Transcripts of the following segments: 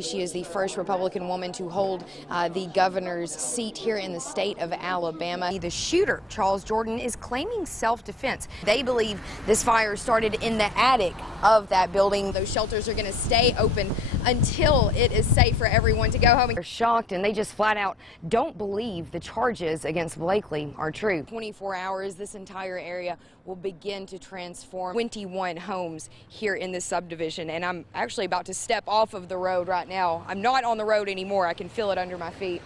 She is the first Republican woman to hold the governor's seat here in the state of Alabama. The shooter, Charles Jordan, is claiming self-defense. They believe this fire started in the attic of that building. Those shelters are going to stay open until it is safe for everyone to go home. They're shocked, and they just flat out don't believe the charges against Blakely are true. 24 hours, this entire area will begin to transform. 21 homes here in this subdivision, and I'm actually about to step off of the road right now. I'm not on the road anymore. I can feel it under my feet.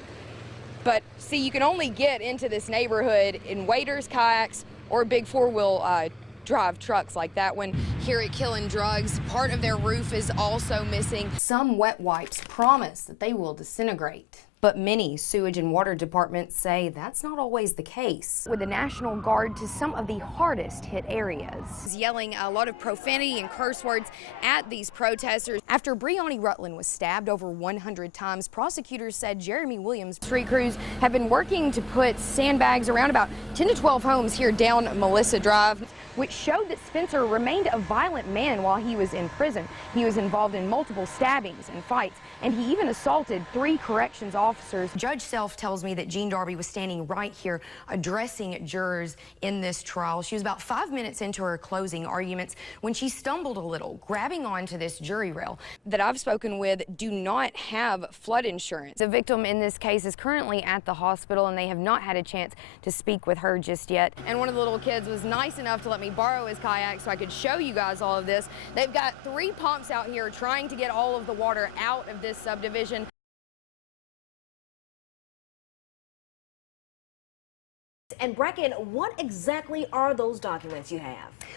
But see, you can only get into this neighborhood in waders, kayaks, or big four-wheel drive trucks like that one. Here at Killing Drugs, part of their roof is also missing. Some wet wipes promise that they will disintegrate, but many sewage and water departments say that's not always the case. With the National Guard to some of the hardest hit areas. Yelling a lot of profanity and curse words at these protesters. After Breonna Rutland was stabbed over 100 times, prosecutors said Jeremy Williams' street crews have been working to put sandbags around about 10 to 12 homes here down Melissa Drive, which showed that Spencer remained a violent man while he was in prison. He was involved in multiple stabbings and fights, and he even assaulted 3 corrections officers. Judge Self tells me that Jean Darby was standing right here addressing jurors in this trial. She was about 5 minutes into her closing arguments when she stumbled a little, grabbing onto this jury rail. That I've spoken with do not have flood insurance. The victim in this case is currently at the hospital, and they have not had a chance to speak with her just yet. And one of the little kids was nice enough to let me borrow his kayak so I could show you guys all of this. They've got 3 pumps out here trying to get all of the water out of this subdivision. And Breken, what exactly are those documents you have?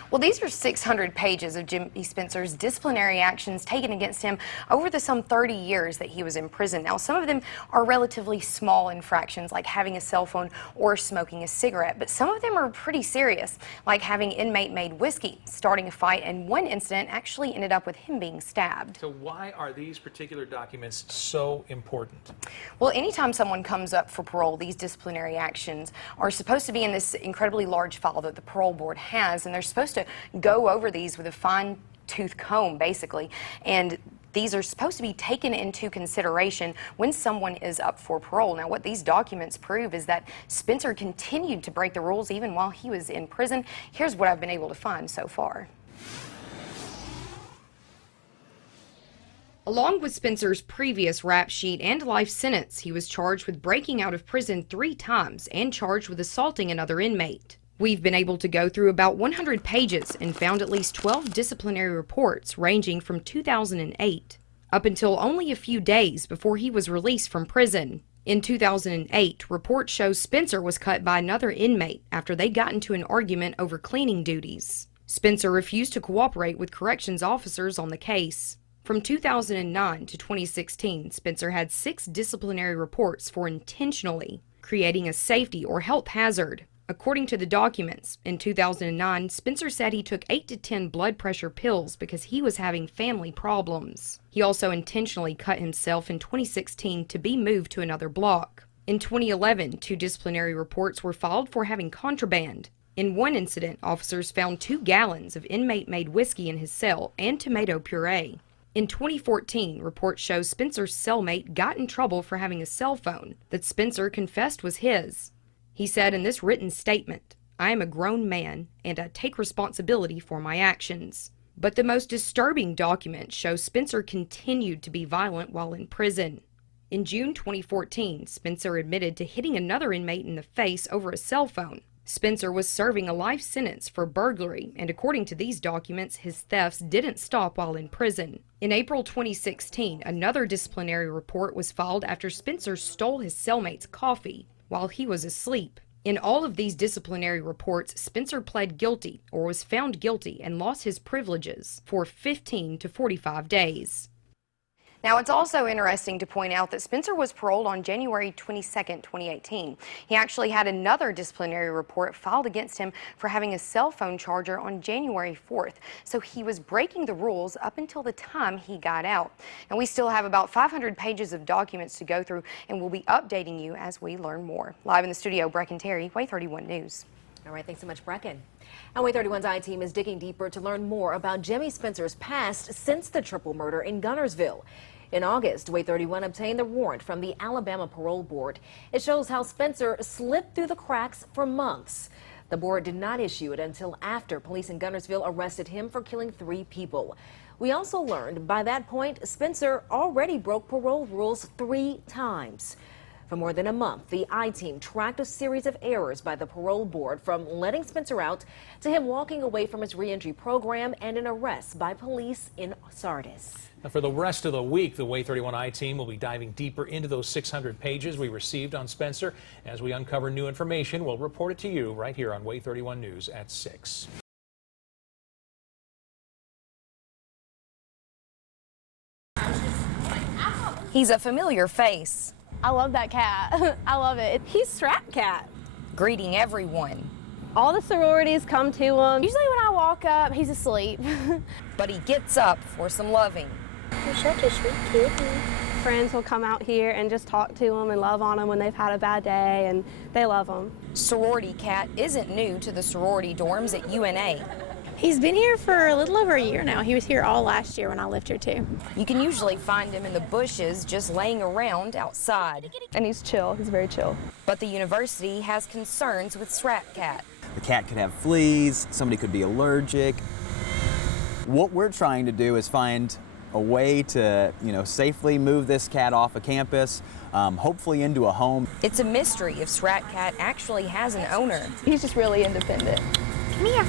Well, these are 600 pages of Jimmy Spencer's disciplinary actions taken against him over the some 30 years that he was in prison. Now, some of them are relatively small infractions, like having a cell phone or smoking a cigarette, but some of them are pretty serious, like having inmate-made whiskey, starting a fight, and one incident actually ended up with him being stabbed. So why are these particular documents so important? Well, anytime someone comes up for parole, these disciplinary actions are supposed to be in this incredibly large file that the parole board has, and they're supposed to go over these with a fine-tooth comb, basically, and these are supposed to be taken into consideration when someone is up for parole. Now, what these documents prove is that Spencer continued to break the rules even while he was in prison. Here's what I've been able to find so far. Along with Spencer's previous rap sheet and life sentence, he was charged with breaking out of prison 3 times and charged with assaulting another inmate. We've been able to go through about 100 pages and found at least 12 disciplinary reports ranging from 2008 up until only a few days before he was released from prison. In 2008, reports show Spencer was cut by another inmate after they got into an argument over cleaning duties. Spencer refused to cooperate with corrections officers on the case. From 2009 to 2016, Spencer had 6 disciplinary reports for intentionally creating a safety or health hazard. According to the documents, in 2009, Spencer said he took 8 to 10 blood pressure pills because he was having family problems. He also intentionally cut himself in 2016 to be moved to another block. In 2011, 2 disciplinary reports were filed for having contraband. In one incident, officers found 2 gallons of inmate-made whiskey in his cell and tomato puree. In 2014, reports show Spencer's cellmate got in trouble for having a cell phone that Spencer confessed was his. He said in this written statement, "I am a grown man and I take responsibility for my actions." But the most disturbing document shows Spencer continued to be violent while in prison. In June 2014, Spencer admitted to hitting another inmate in the face over a cell phone. Spencer was serving a life sentence for burglary, and according to these documents, his thefts didn't stop while in prison. In April 2016, another disciplinary report was filed after Spencer stole his cellmate's coffee while he was asleep. In all of these disciplinary reports, Spencer pled guilty or was found guilty and lost his privileges for 15 to 45 days. Now, it's also interesting to point out that Spencer was paroled on January 22nd, 2018. He actually had another disciplinary report filed against him for having a cell phone charger on January 4th. So he was breaking the rules up until the time he got out. And we still have about 500 pages of documents to go through, and we'll be updating you as we learn more. Live in the studio, Breken Terry, Way 31 News. All right, thanks so much, Breken. And Way 31's I-Team is digging deeper to learn more about Jimmy Spencer's past since the triple murder in Gunnersville. In August, Way 31 obtained the warrant from the Alabama Parole Board. It shows how Spencer slipped through the cracks for months. The board did not issue it until after police in Guntersville arrested him for killing 3 people. We also learned by that point, Spencer already broke parole rules 3 times. For more than a month, the I-Team tracked a series of errors by the parole board, from letting Spencer out to him walking away from his reentry program and an arrest by police in Sardis. Now, for the rest of the week, the Way 31 I-Team will be diving deeper into those 600 pages we received on Spencer. As we uncover new information, we'll report it to you right here on Way 31 News at 6. He's a familiar face, I love that cat. I love it. He's Strap Cat. greeting everyone. All the sororities come to him. Usually when I walk up, he's asleep. But he gets up for some loving. You're such a sweet kitty. Friends will come out here and just talk to him and love on him when they've had a bad day, and they love him. Sorority Cat isn't new to the sorority dorms at UNA. He's been here for a little over a year now. He was here all last year when I lived here too. You can usually find him in the bushes just laying around outside. And he's chill. He's very chill. But the university has concerns with Strap Cat. The cat could have fleas, somebody could be allergic. What we're trying to do is find a way to, safely move this cat off of campus, hopefully into a home. It's a mystery if Strap Cat actually has an owner. He's just really independent. Come here.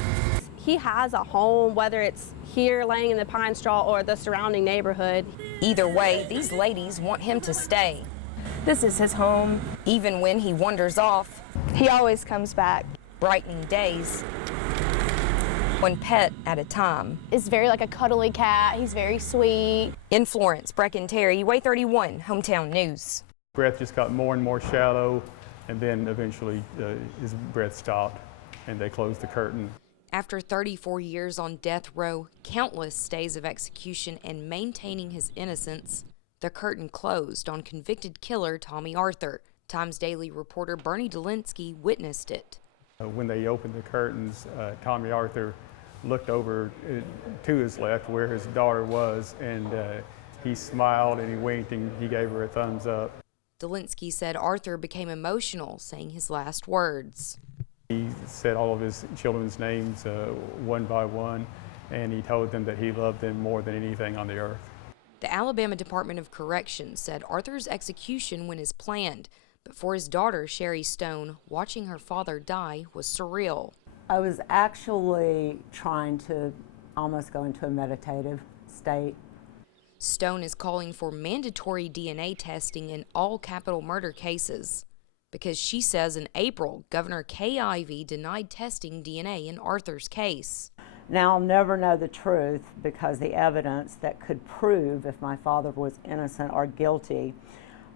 He has a home, whether it's here laying in the pine straw or the surrounding neighborhood. Either way, these ladies want him to stay. This is his home. Even when he wanders off, He always comes back. brightening days, one pet at a time. Is very like a cuddly cat. He's very sweet. In Florence, Breken Terry, Way 31, Hometown News. Breath just got more and more shallow, and then eventually his breath stopped, and they closed the curtain. After 34 years on death row, countless days of execution, and maintaining his innocence, the curtain closed on convicted killer Tommy Arthur. Times Daily reporter Bernie Dolinsky witnessed it. When they opened the curtains, Tommy Arthur looked over to his left where his daughter was, and he smiled and he winked and he gave her a thumbs up. Dolinsky said Arthur became emotional, saying his last words. He said all of his children's names one by one, and he told them that he loved them more than anything on the earth. The Alabama Department of Corrections said Arthur's execution went as planned, but for his daughter, Sherry Stone, watching her father die was surreal. I was actually trying to almost go into a meditative state. Stone is calling for mandatory DNA testing in all capital murder cases, because she says in April, Governor Kay Ivey denied testing DNA in Arthur's case. Now I'll never know the truth because the evidence that could prove if my father was innocent or guilty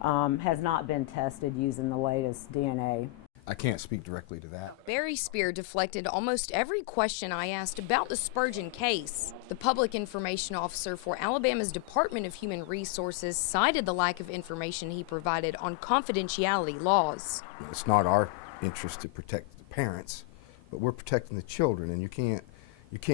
has not been tested using the latest DNA. I can't speak directly to that. Barry Spear deflected almost every question I asked about the Spurgeon case. The public information officer for Alabama's Department of Human Resources cited the lack of information he provided on confidentiality laws. It's not our interest to protect the parents, but we're protecting the children, and you can't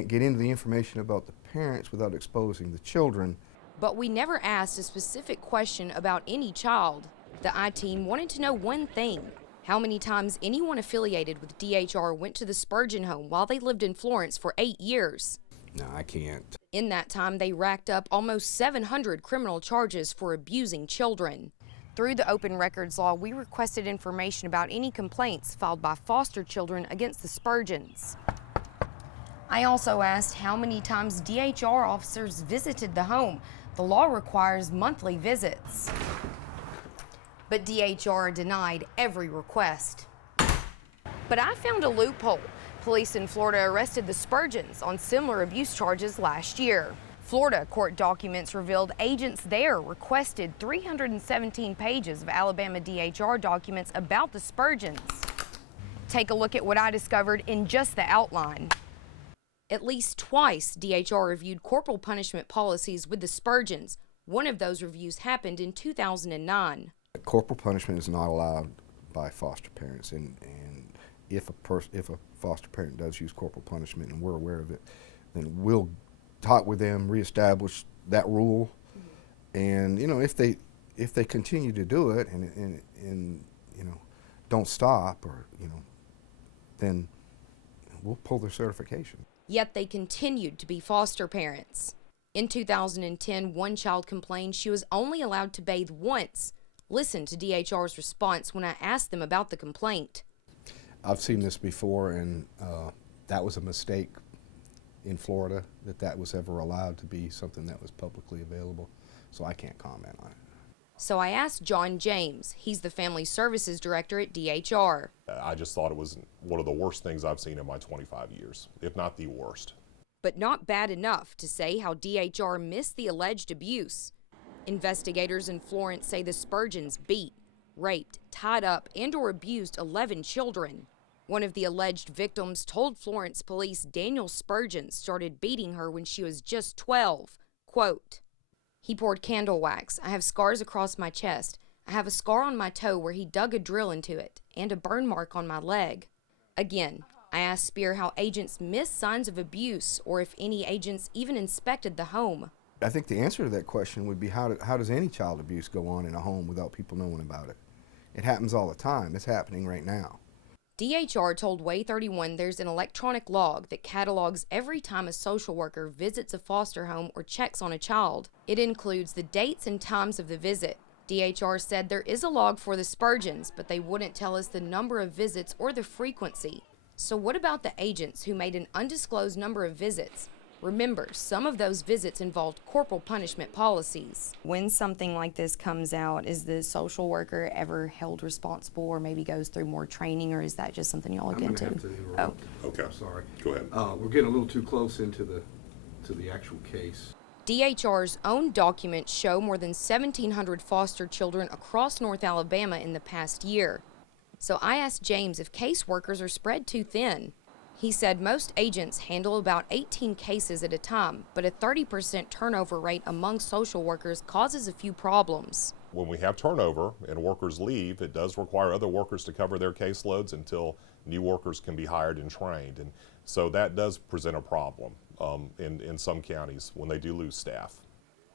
get into the information about the parents without exposing the children. But we never asked a specific question about any child. The I-Team wanted to know one thing: how many times anyone affiliated with DHR went to the Spurgeon home while they lived in Florence for 8 years. No, I can't. In that time, they racked up almost 700 criminal charges for abusing children. Through the open records law, we requested information about any complaints filed by foster children against the Spurgeons. I also asked how many times DHR officers visited the home. The law requires monthly visits. But DHR denied every request. But I found a loophole. Police in Florida arrested the Spurgeons on similar abuse charges last year. Florida court documents revealed agents there requested 317 pages of Alabama DHR documents about the Spurgeons. Take a look at what I discovered in just the outline. At least twice, DHR reviewed corporal punishment policies with the Spurgeons. One of those reviews happened in 2009. Corporal punishment is not allowed by foster parents, and if a foster parent does use corporal punishment and we're aware of it, then we'll talk with them, reestablish that rule, And you know, if they continue to do it and you know, don't stop, or you know, then we'll pull their certification. Yet they continued to be foster parents. In 2010, one child complained she was only allowed to bathe once. Listen to DHR's response when I asked them about the complaint. I've seen this before, and that was a mistake in Florida, that was ever allowed to be something that was publicly available, so I can't comment on it. So I asked John James. He's the Family Services Director at DHR. I just thought it was one of the worst things I've seen in my 25 years, if not the worst. But not bad enough to say how DHR missed the alleged abuse. Investigators in Florence say the Spurgeons beat, raped, tied up, and/or abused 11 children. One of the alleged victims told Florence police Daniel Spurgeon started beating her when she was just 12. Quote, "He poured candle wax. I have scars across my chest. I have a scar on my toe where he dug a drill into it, and a burn mark on my leg." Again, I asked Spear how agents missed signs of abuse, or if any agents even inspected the home. I think the answer to that question would be, how does any child abuse go on in a home without people knowing about it? It happens all the time. It's happening right now. DHR told Way 31 there's an electronic log that catalogs every time a social worker visits a foster home or checks on a child. It includes the dates and times of the visit. DHR said there is a log for the Spurgeons, but they wouldn't tell us the number of visits or the frequency. So what about the agents who made an undisclosed number of visits? Remember, some of those visits involved corporal punishment policies. When something like this comes out, is the social worker ever held responsible or maybe goes through more training, or is that just something y'all look into? Oh, okay. I'm sorry. Go ahead. We're getting a little too close into the actual case. DHR's own documents show more than 1,700 foster children across North Alabama in the past year. So I asked James if caseworkers are spread too thin. He said most agents handle about 18 cases at a time, but a 30% turnover rate among social workers causes a few problems. When we have turnover and workers leave, it does require other workers to cover their caseloads until new workers can be hired and trained. And so that does present a problem in some counties when they do lose staff.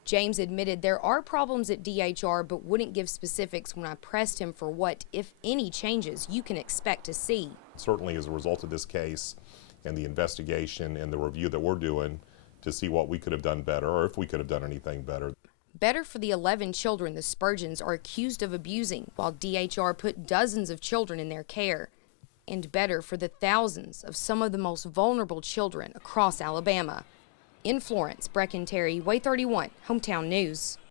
James admitted there are problems at DHR, but wouldn't give specifics when I pressed him for what, if any, changes you can expect to see. Certainly as a result of this case and the investigation and the review that we're doing to see what we could have done better, or if we could have done anything better. Better for the 11 children the Spurgeons are accused of abusing, while DHR put dozens of children in their care. And better for the thousands of some of the most vulnerable children across Alabama. In Florence, Breken Terry, Way 31, Hometown News.